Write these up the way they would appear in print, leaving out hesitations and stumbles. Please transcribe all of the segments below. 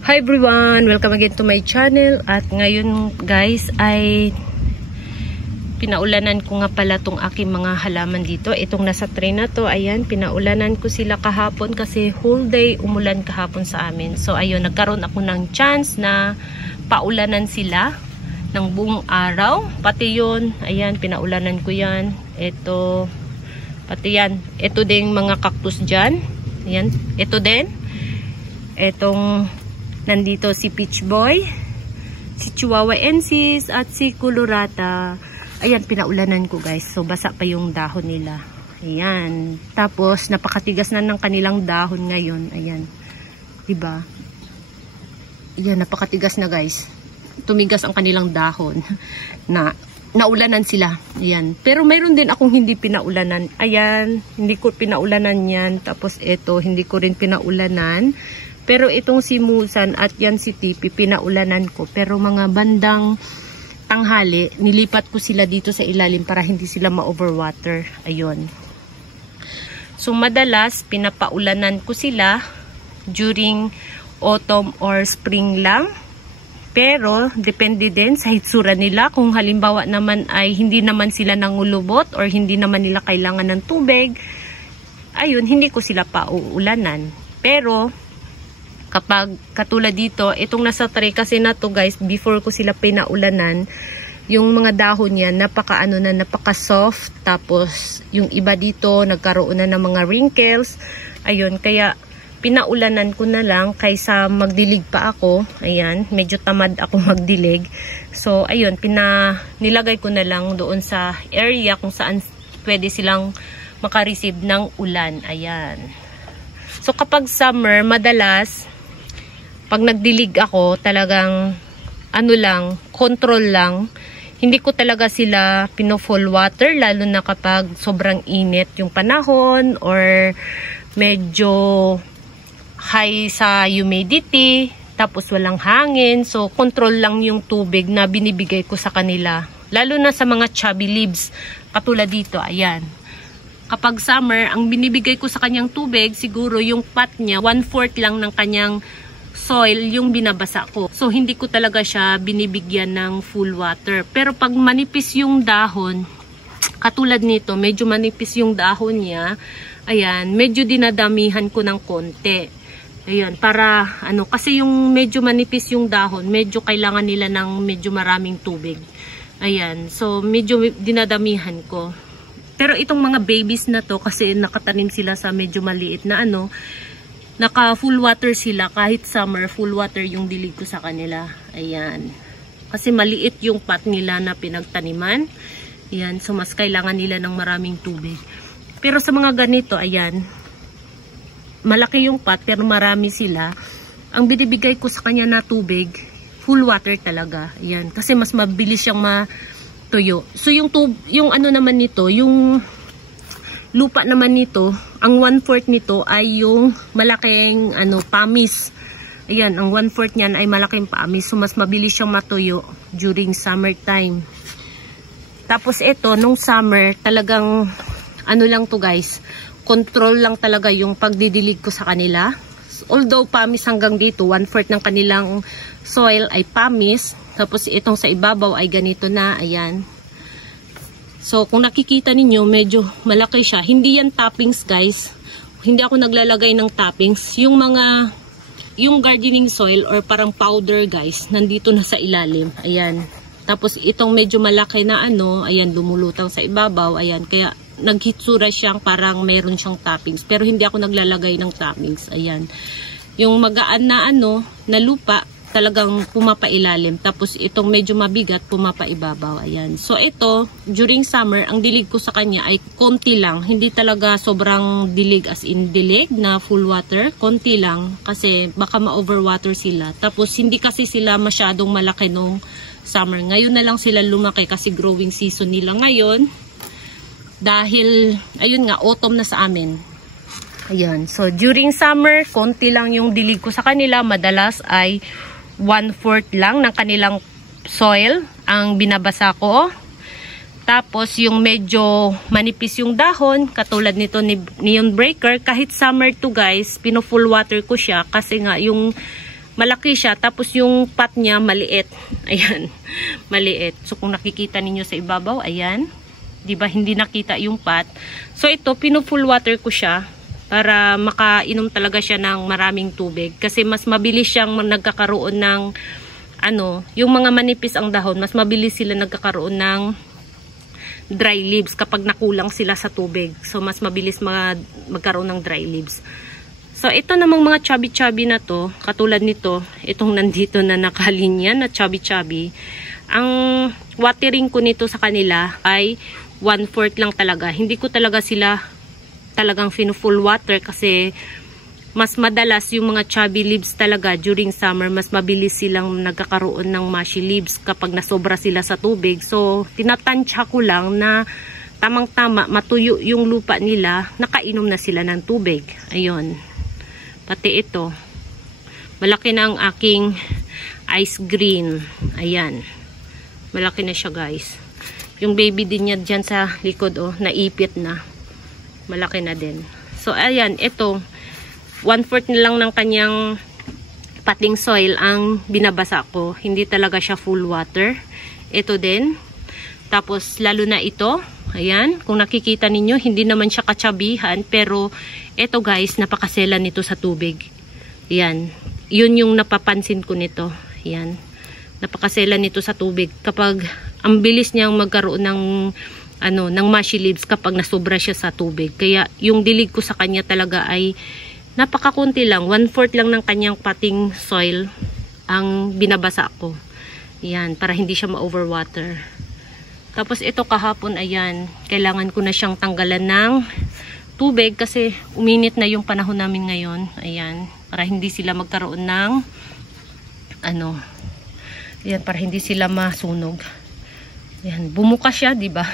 Hi everyone! Welcome again to my channel. At ngayon guys ay pinaulanan ko nga pala tong aking mga halaman dito. Itong nasa tray na to, ayan, pinaulanan ko sila kahapon kasi whole day umulan kahapon sa amin. So ayun, nagkaroon ako ng chance na paulanan sila ng buong araw. Pati yun, ayan, pinaulanan ko yan. Ito, pati yan. Ito din mga cactus dyan. Ayan, ito din. Etong nandito si Peach Boy, si Chihuahua Ensis, at si Colorata. Ayan, pinaulanan ko guys. So, basa pa yung dahon nila. Ayan. Tapos, napakatigas na ng kanilang dahon ngayon. Ayan. Diba? Ayan, napakatigas na guys. Tumigas ang kanilang dahon. Naulanan sila. Ayan. Pero mayroon din akong hindi pinaulanan. Ayan. Hindi ko pinaulanan yan. Tapos, ito, hindi ko rin pinaulanan. Pero itong si Musan at yan si Tipi, pinaulanan ko. Pero mga bandang tanghali, nilipat ko sila dito sa ilalim para hindi sila ma-overwater. Ayun. So, madalas, pinapaulanan ko sila during autumn or spring lang. Pero, depende din sa hitsura nila. Kung halimbawa naman ay hindi naman sila nangulubot or hindi naman nila kailangan ng tubig, ayun, hindi ko sila pauulanan. Pero, kapag katulad dito, itong nasa tray kasi na to guys, before ko sila pinaulanan, yung mga dahon niya, napaka soft. Tapos, yung iba dito, nagkaroon na ng mga wrinkles. Ayun, kaya pinaulanan ko na lang kaysa magdilig pa ako. Ayan, medyo tamad ako magdilig. So, ayun, nilagay ko na lang doon sa area kung saan pwede silang makareceive ng ulan. Ayan. So, kapag summer, madalas, pag nagdilig ako, talagang control lang. Hindi ko talaga sila pino-full water, lalo na kapag sobrang init yung panahon or medyo high sa humidity, tapos walang hangin. So, control lang yung tubig na binibigay ko sa kanila. Lalo na sa mga chubby leaves, katulad dito, ayan. Kapag summer, ang binibigay ko sa kanyang tubig, siguro yung pot niya, 1/4 lang ng kanyang soil yung binabasa ko. So, hindi ko talaga siya binibigyan ng full water. Pero pag manipis yung dahon, katulad nito, medyo manipis yung dahon niya, ayan, medyo dinadamihan ko ng konti. Ayan, para, kasi yung medyo manipis yung dahon, medyo kailangan nila ng medyo maraming tubig. Ayan, so medyo dinadamihan ko. Pero itong mga babies na to, kasi nakatanim sila sa medyo maliit na naka full water sila, kahit summer, full water yung dilig ko sa kanila. Ayan. Kasi maliit yung pot nila na pinagtaniman. Ayan. So, mas kailangan nila ng maraming tubig. Pero sa mga ganito, ayan. Malaki yung pot, pero marami sila. Ang binibigay ko sa kanya na tubig, full water talaga. Ayan. Kasi mas mabilis siyang matuyo. So, yung naman nito, yung lupa naman nito, ang 1/4 nito ay yung malaking pamis. Ayan, ang 1/4 niyan ay malaking pamis. So, mas mabilis siyang matuyo during summer time. Tapos ito, nung summer, talagang lang to guys, control lang talaga yung pagdidilig ko sa kanila. Although pamis hanggang dito, 1/4 ng kanilang soil ay pamis. Tapos itong sa ibabaw ay ganito na, ayan. So, kung nakikita ninyo, medyo malaki siya. Hindi yan toppings, guys. Hindi ako naglalagay ng toppings. Yung gardening soil or parang powder, guys, nandito na sa ilalim. Ayan. Tapos, itong medyo malaki na ayan, lumulutang sa ibabaw. Ayan, kaya naghitsura siyang parang meron siyang toppings. Pero hindi ako naglalagay ng toppings. Ayan. Yung magaan na na lupa, talagang pumapailalim. Tapos itong medyo mabigat, pumapaibabaw. Ayan. So ito, during summer, ang dilig ko sa kanya ay konti lang. Hindi talaga sobrang dilig as in dilig na full water. Konti lang kasi baka ma-overwater sila. Tapos hindi kasi sila masyadong malaki nung summer. Ngayon na lang sila lumaki kasi growing season nila ngayon. Dahil, ayun nga, autumn na sa amin. Ayan. So during summer, konti lang yung dilig ko sa kanila. Madalas ay 1/4 lang ng kanilang soil ang binabasa ko. Tapos yung medyo manipis yung dahon, katulad nito ni Neon Breaker, kahit summer to guys, pino-full water ko siya kasi nga yung malaki siya, tapos yung pot niya maliit. Ayan, maliit. So kung nakikita ninyo sa ibabaw, ayan, 'di ba hindi nakita yung pot. So ito, pinu-full water ko siya para makainom talaga siya ng maraming tubig, kasi mas mabilis siyang nagkakaroon ng yung mga manipis ang dahon, mas mabilis sila nagkakaroon ng dry leaves kapag nakulang sila sa tubig. So mas mabilis magkaroon ng dry leaves. So ito namang mga chubby-chubby na to, katulad nito, itong nandito na nakalinya na chubby-chubby, ang watering ko nito sa kanila ay 1/4 lang talaga. Hindi ko talaga sila talagang full water, kasi mas madalas yung mga chubby leaves talaga during summer, mas mabilis silang nagkakaroon ng mushy leaves kapag nasobra sila sa tubig. So tinatansya ko lang na tamang-tama matuyo yung lupa nila, nakainom na sila ng tubig. Ayun. Pati ito, malaki na ang aking ice green. Ayan, malaki na siya guys. Yung baby din niya dyan sa likod, naipit na. Malaki na din. So ayan, ito 1/4 na lang ng kanyang potting soil ang binabasa ko. Hindi talaga siya full water. Ito din. Tapos lalo na ito, ayan, kung nakikita ninyo, hindi naman siya katsabihan, pero ito guys, napakasela nito sa tubig. Ayan, yun yung napapansin ko nito. Ayan, napakasela nito sa tubig. Kapag ang bilis niyang magkaroon ng mushy leaves kapag nasobra siya sa tubig. Kaya yung dilig ko sa kanya talaga ay napakakunti lang, 1/4 lang ng kanyang potting soil ang binabasa ko. Ayan, para hindi siya ma-overwater. Tapos ito kahapon, ayan, kailangan ko na siyang tanggalan ng tubig kasi uminit na yung panahon namin ngayon. Ayan, para hindi sila magkaroon ng ayan, para hindi sila masunog. Ayan, bumuka siya, di ba?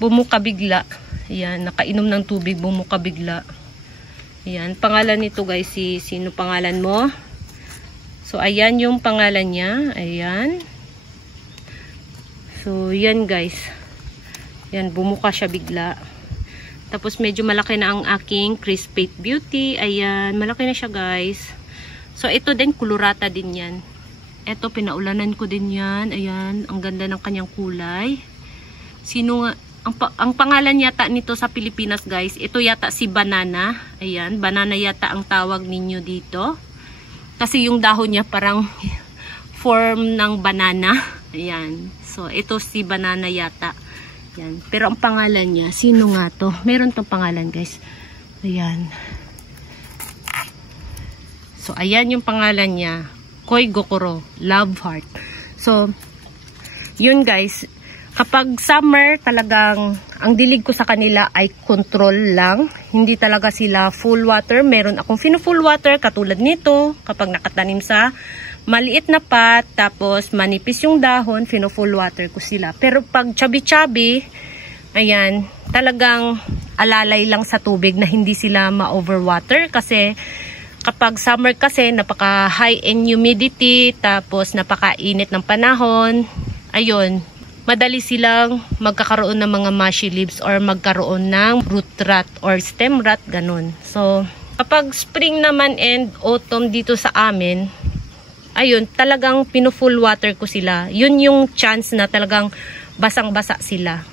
Bumuka bigla. Ayan, nakainom ng tubig, bumuka bigla. Ayan, pangalan nito guys, sino pangalan mo? So ayan yung pangalan niya. Ayan. So yan guys. Yan, bumuka siya bigla. Tapos medyo malaki na ang aking Crispate Beauty. Ayan, malaki na siya guys. So ito din, kulurata din yan. Ito, pinaulanan ko din yan. Ayan, ang ganda ng kanyang kulay. Sino nga, ang pangalan yata nito sa Pilipinas guys, ito yata si banana. Ayan, banana yata ang tawag ninyo dito. Kasi yung dahon niya parang form ng banana. Ayan, so ito si banana yata. Ayan, pero ang pangalan niya, sino nga to? Meron tong pangalan guys. Ayan. So ayan yung pangalan niya. Koi Gokuro, Love Heart. So, yun guys, kapag summer talagang ang dilig ko sa kanila ay control lang. Hindi talaga sila full water. Meron akong full water katulad nito kapag nakatanim sa maliit na pot, tapos manipis yung dahon, full water ko sila. Pero pag chubby-chubby, ayan, talagang alalay lang sa tubig na hindi sila ma-overwater kasi kapag summer kasi, napaka-high in humidity, tapos napaka-init ng panahon, ayun, madali silang magkakaroon ng mga mushy leaves or magkaroon ng root rot or stem rot, ganun. So, kapag spring naman and autumn dito sa amin, ayun, talagang full water ko sila. Yun yung chance na talagang basang-basa sila.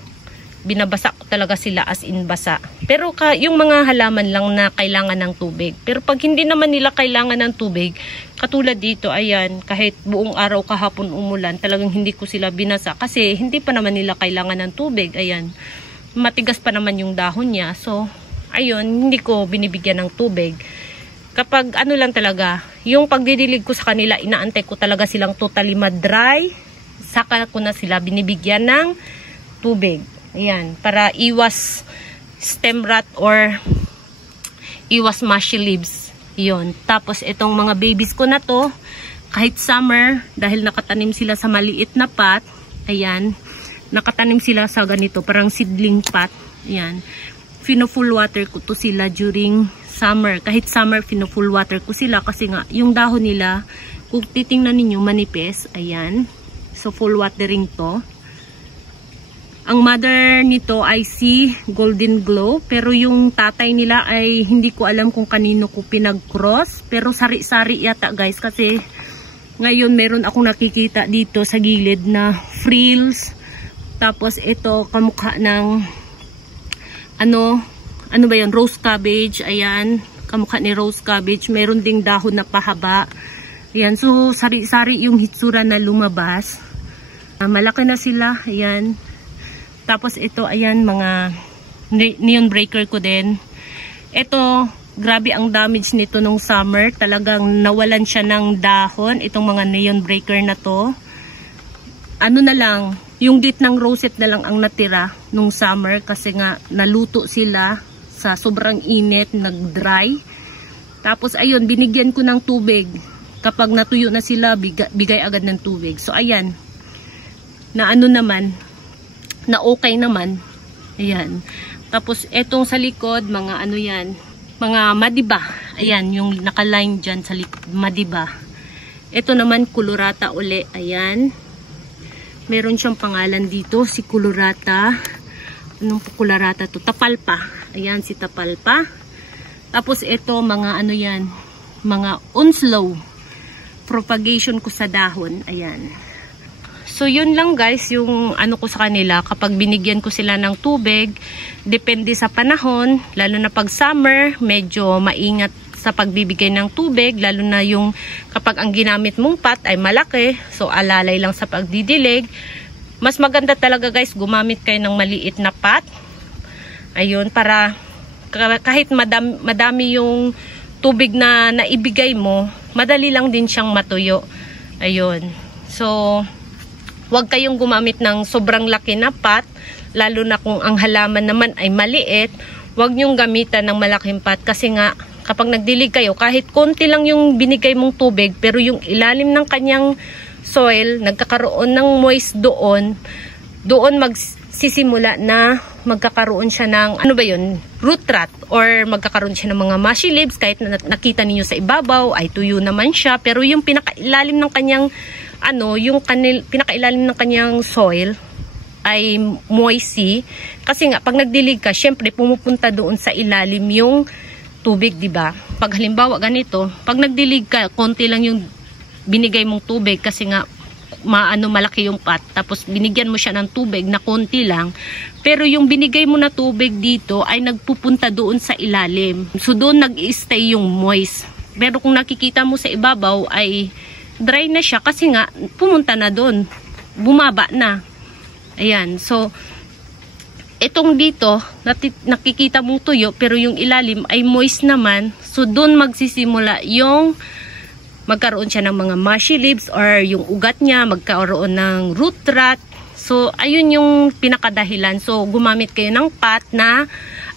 Binabasa ko talaga sila as in basa. Pero yung mga halaman lang na kailangan ng tubig. Pero pag hindi naman nila kailangan ng tubig, katulad dito, ayan, kahit buong araw kahapon umulan, talagang hindi ko sila binasa. Kasi hindi pa naman nila kailangan ng tubig. Ayan, matigas pa naman yung dahon niya. So, ayun, hindi ko binibigyan ng tubig. Kapag lang talaga, yung pagdidilig ko sa kanila, inaantay ko talaga silang totally ma-dry. Saka ko na sila binibigyan ng tubig. Ayan, para iwas stem rot or iwas mushy leaves. Yun. Tapos itong mga babies ko na to, kahit summer, dahil nakatanim sila sa maliit na pot, ayan, nakatanim sila sa ganito, parang seedling pot. Ayan, full water ko to sila during summer. Kahit summer, full water ko sila kasi nga, yung dahon nila, kung titingnan ninyo, manipis. Ayan, so full watering to. Ang mother nito ay si Golden Glow, pero yung tatay nila ay hindi ko alam kung kanino ko pinag-cross, pero sari-sari yata guys, kasi ngayon meron akong nakikita dito sa gilid na frills, tapos ito kamukha ng ano ba yun, rose cabbage. Ayan, kamukha ni rose cabbage, meron ding dahon na pahaba. Ayan, so sari-sari yung hitsura na lumabas. Malaki na sila. Ayan. Tapos ito, ayan, mga neon breaker ko din. Ito, grabe ang damage nito nung summer. Talagang nawalan siya ng dahon. Itong mga neon breaker na to. Ano na lang, yung gitnang rosette na lang ang natira nung summer. Kasi nga, naluto sila sa sobrang init, nag-dry. Tapos, ayun, binigyan ko ng tubig. Kapag natuyo na sila, bigay agad ng tubig. So, ayan, na ano naman, na okay naman. Ayan. Tapos etong sa likod, mga ano yan, mga madiba. Ayan, yung nakaline dyan sa likod, madiba. Ito naman, colorata uli. Ayan. Meron siyang pangalan dito, si colorata. Anong colorata to? Tapalpa. Ayan, si Tapalpa. Tapos ito, mga ano yan, mga onslow. Propagation ko sa dahon. Ayan. So, yun lang guys, yung ano ko sa kanila, kapag binigyan ko sila ng tubig, depende sa panahon, lalo na pag summer, medyo maingat sa pagbibigay ng tubig, lalo na yung kapag ang ginamit mong pot ay malaki, so alalay lang sa pagdidilig. Mas maganda talaga guys, gumamit kayo ng maliit na pot. Ayun, para kahit madami yung tubig na naibigay mo, madali lang din siyang matuyo. Ayun, so huwag kayong gumamit ng sobrang laki na pot, lalo na kung ang halaman naman ay maliit. Huwag nyong gamitan ng malaking pot kasi nga kapag nagdilig kayo, kahit konti lang yung binigay mong tubig, pero yung ilalim ng kanyang soil, nagkakaroon ng moist doon magsisimula na magkakaroon siya ng, ano ba yun, root rot, or magkakaroon siya ng mga mushy leaves. Kahit nakita niyo sa ibabaw ay tuyo naman siya, pero yung pinakailalim ng kanyang pinakailalim ng kanyang soil ay moisty. Kasi nga, pag nagdilig ka, syempre, pumupunta doon sa ilalim yung tubig, di ba? Pag halimbawa ganito, pag nagdilig ka, konti lang yung binigay mong tubig kasi nga, malaki yung pot. Tapos, binigyan mo siya ng tubig na konti lang. Pero yung binigay mo na tubig dito ay nagpupunta doon sa ilalim. So, doon nag-i-stay yung moist. Pero kung nakikita mo sa ibabaw ay dry na siya kasi nga pumunta na doon, bumaba na. Ayan, so itong dito nakikita mong tuyo pero yung ilalim ay moist naman, so doon magsisimula yung magkaroon siya ng mga mushy leaves or yung ugat niya magkaroon ng root rot. So ayun yung pinakadahilan. So gumamit kayo ng pot na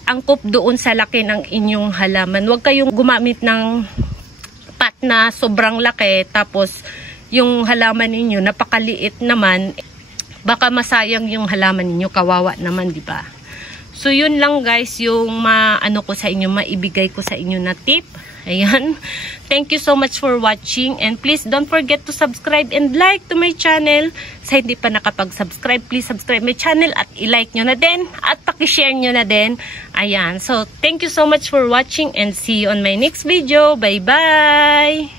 angkop doon sa laki ng inyong halaman. Huwag kayong gumamit ng pot na sobrang laki tapos yung halaman ninyo napakaliit naman, baka masayang yung halaman ninyo, kawawa naman, di ba? So yun lang guys yung maano ko sa inyo, maibigay ko sa inyo na tip. Ayan. Thank you so much for watching and please don't forget to subscribe and like to my channel. Sa hindi pa nakapag-subscribe, please subscribe my channel at i-like nyo na din at paki-share nyo na din. Ayan. So thank you so much for watching and see you on my next video. Bye bye!